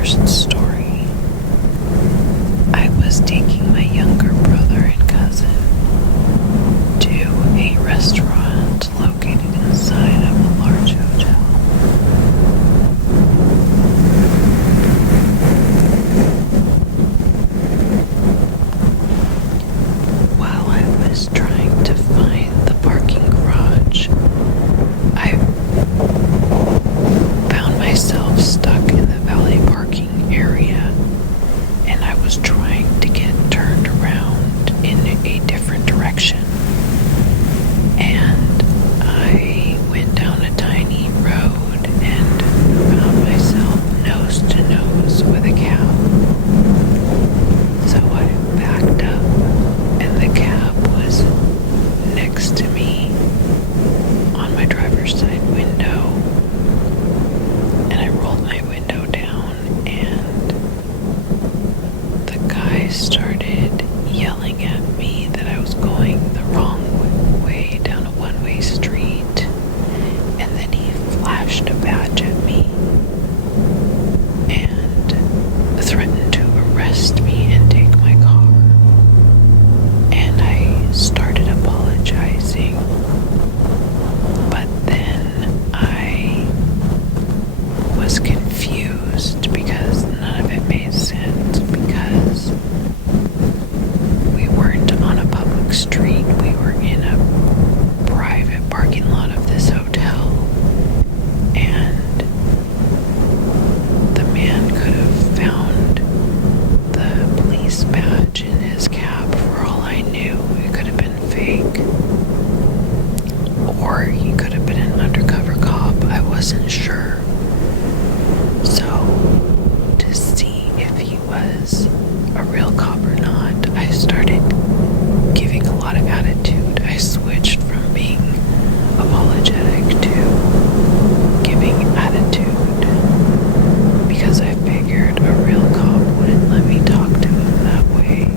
first story. I was taking my younger brother and cousin to a restaurant located inside of a large hotel. While I was trying to find the parking garage, I found myself stuck in the valet parking area, and I was trying to get turned around in a different direction. And I went down a tiny road and found myself nose to nose with a cab. So I backed up, and the cab was next to me on my driver's side window. And I rolled my window down, and the guy started yelling at me that I was going the wrong way down a one-way street, and then he flashed a badge at me and threatened to arrest me and take my car. And I started apologizing, but then I was confused because none of it made sense, because we weren't on a public street. We were in a private parking lot of this hotel, and the man could have found the police badge in his cab for all I knew. It could have been fake, or he could have been an undercover cop. I wasn't sure. So, to see if he was a real cop or not, I started giving a lot of attitude. I switched from being apologetic to giving attitude, because I figured a real cop wouldn't let me talk to him that way.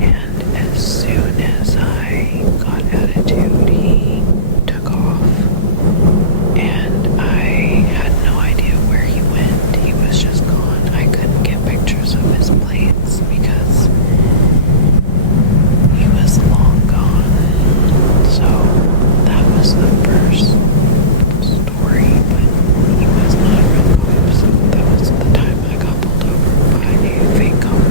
And as soon as I got attitude, he took off, and I had no idea where he went. He was just gone. I couldn't get pictures of his plates because he was long gone. So that was the first story, but he was not a real cop, so that was the time I got pulled over by a fake cop.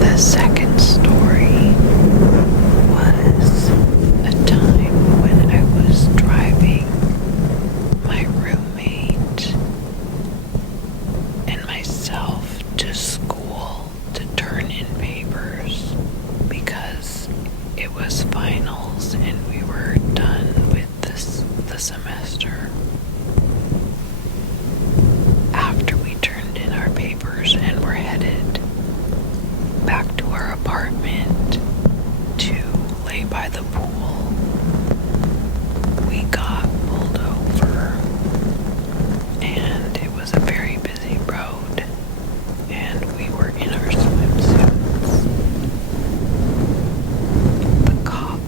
The second story was a time when I was driving my roommate and myself to school to turn in papers, because it was finals and we were done with the semester. After we turned in our papers and were headed back to our apartment to lay by the pool, we got pulled over, and it was a very busy road, and we were in our swimsuits. The cop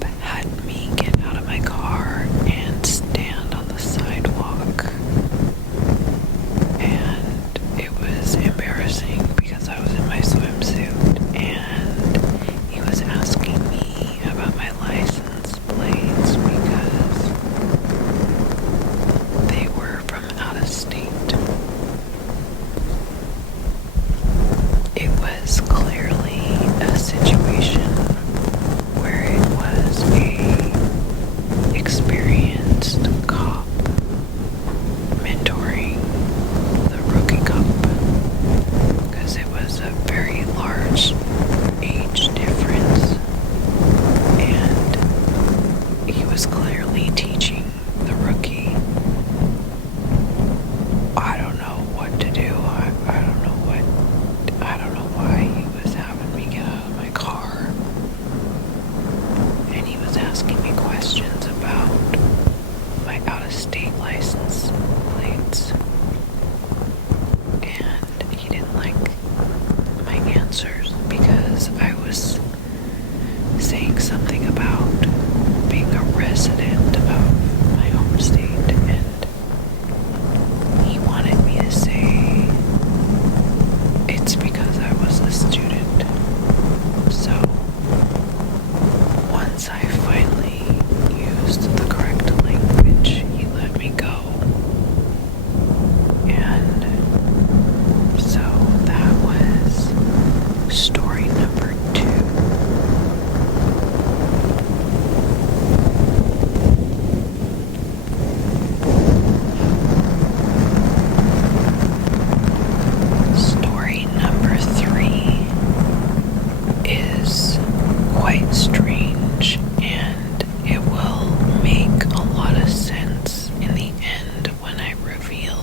quite strange, and it will make a lot of sense in the end when I reveal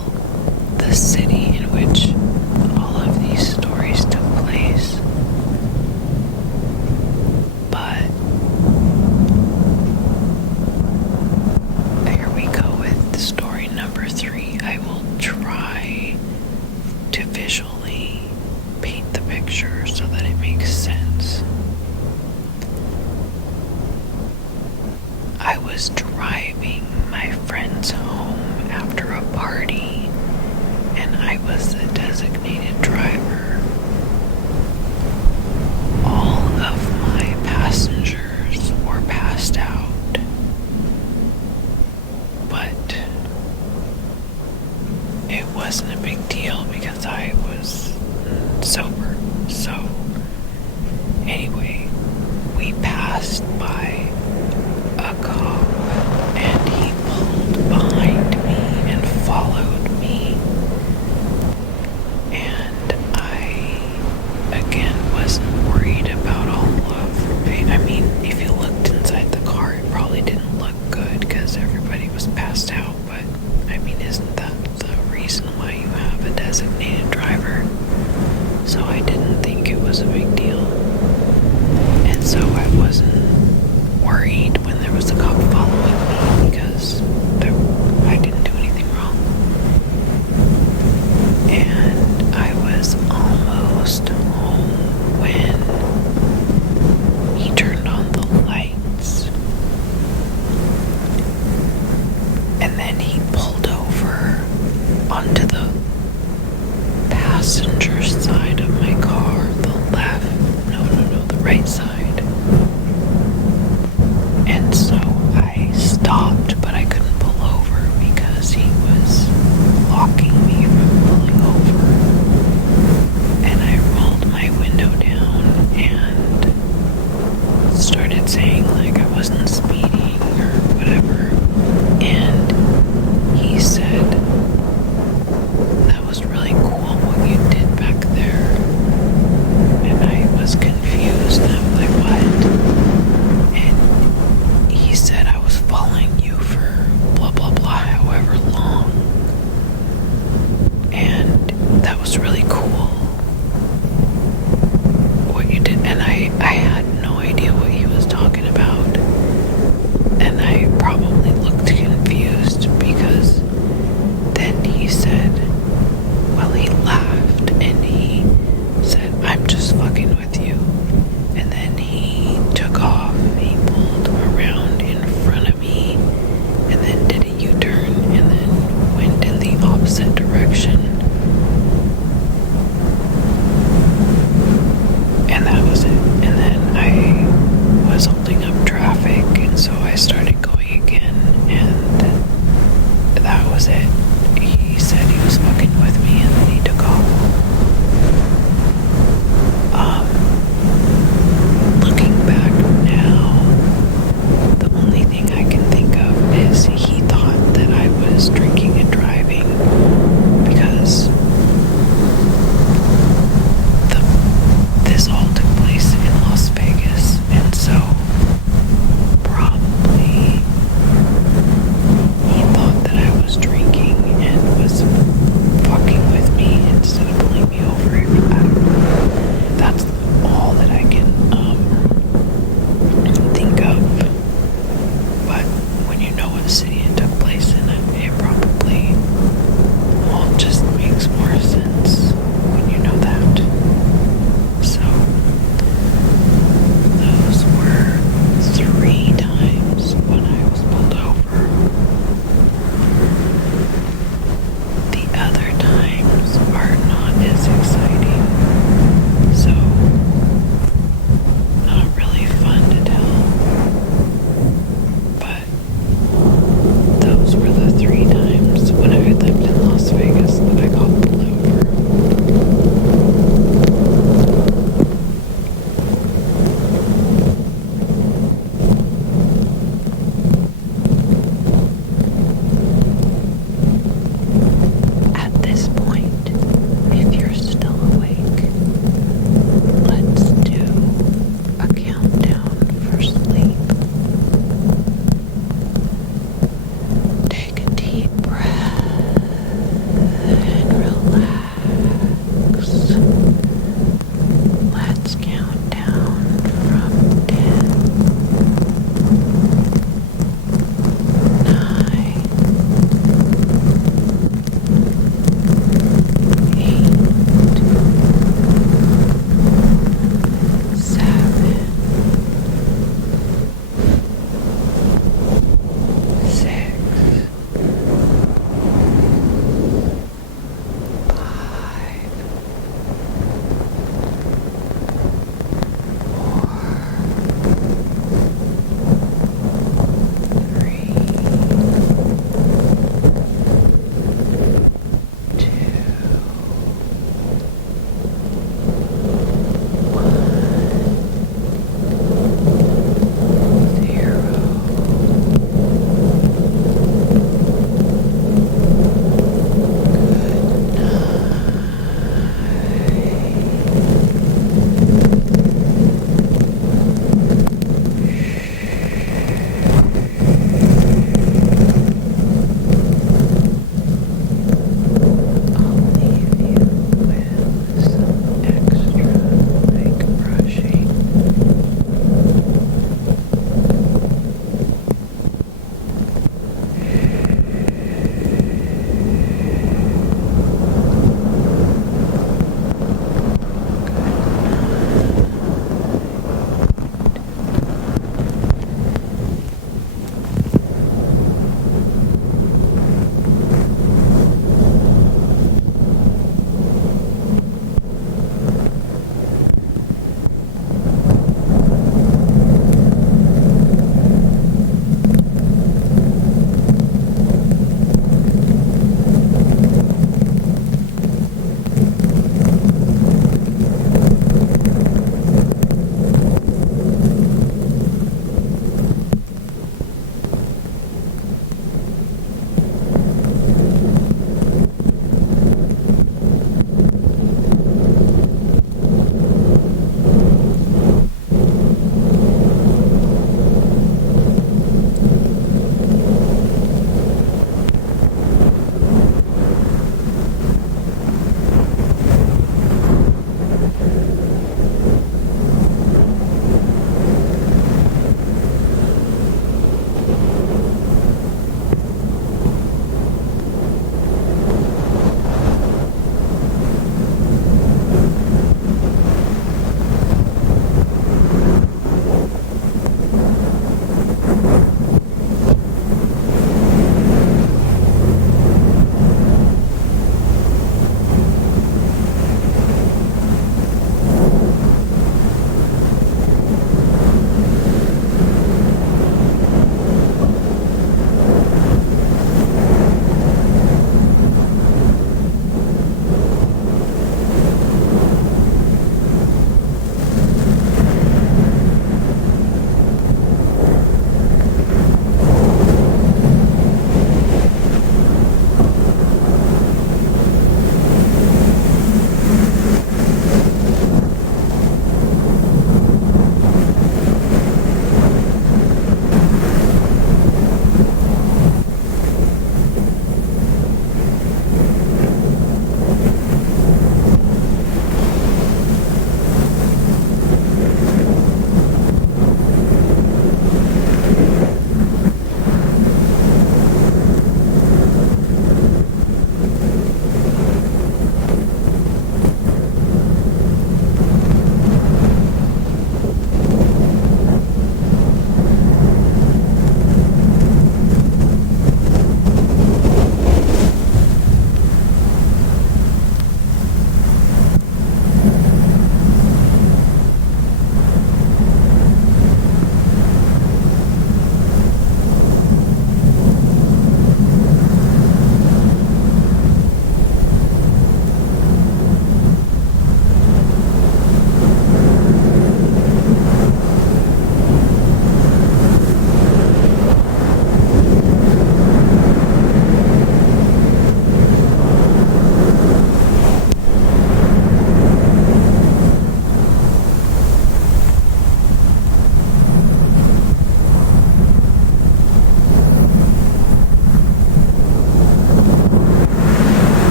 the city in which all of these stories took place. But here we go with story number 3. I will try to visually paint the picture so that it makes sense. I was driving my friends home after a party, and I was the designated driver. All of my passengers were passed out, but it wasn't a big deal because I was sober. So anyway, we passed by a cop, and he pulled behind me and followed me, and I again wasn't worried about all of it. I mean, if you looked inside the car, it probably didn't look good because everybody was passed out, but I mean, isn't that the reason why you have a designated driver? So I didn't think it was a big deal, and so I wasn't worried when there was a cop following me because I didn't do anything wrong. And I was almost home when he turned on the lights, and then he pulled over onto the passenger side of my car, the the right side. And so I stopped, but I couldn't pull over because he was blocking me from pulling over. And I rolled my window down and started saying like I wasn't speeding or whatever. And he said, "That was really cool what you did back there." And I was confused, and I'm like, "What?" And he said, "I was following you for blah blah blah however long, and that was really cool what you did." And I had no idea what he was talking about, and I probably looked confused because then he said, well, he laughed and he said, "I'm just fucking with you." And then he took off, he pulled around in front of me, and then did a U-turn, and then went in the opposite direction. And that was it. And then I was only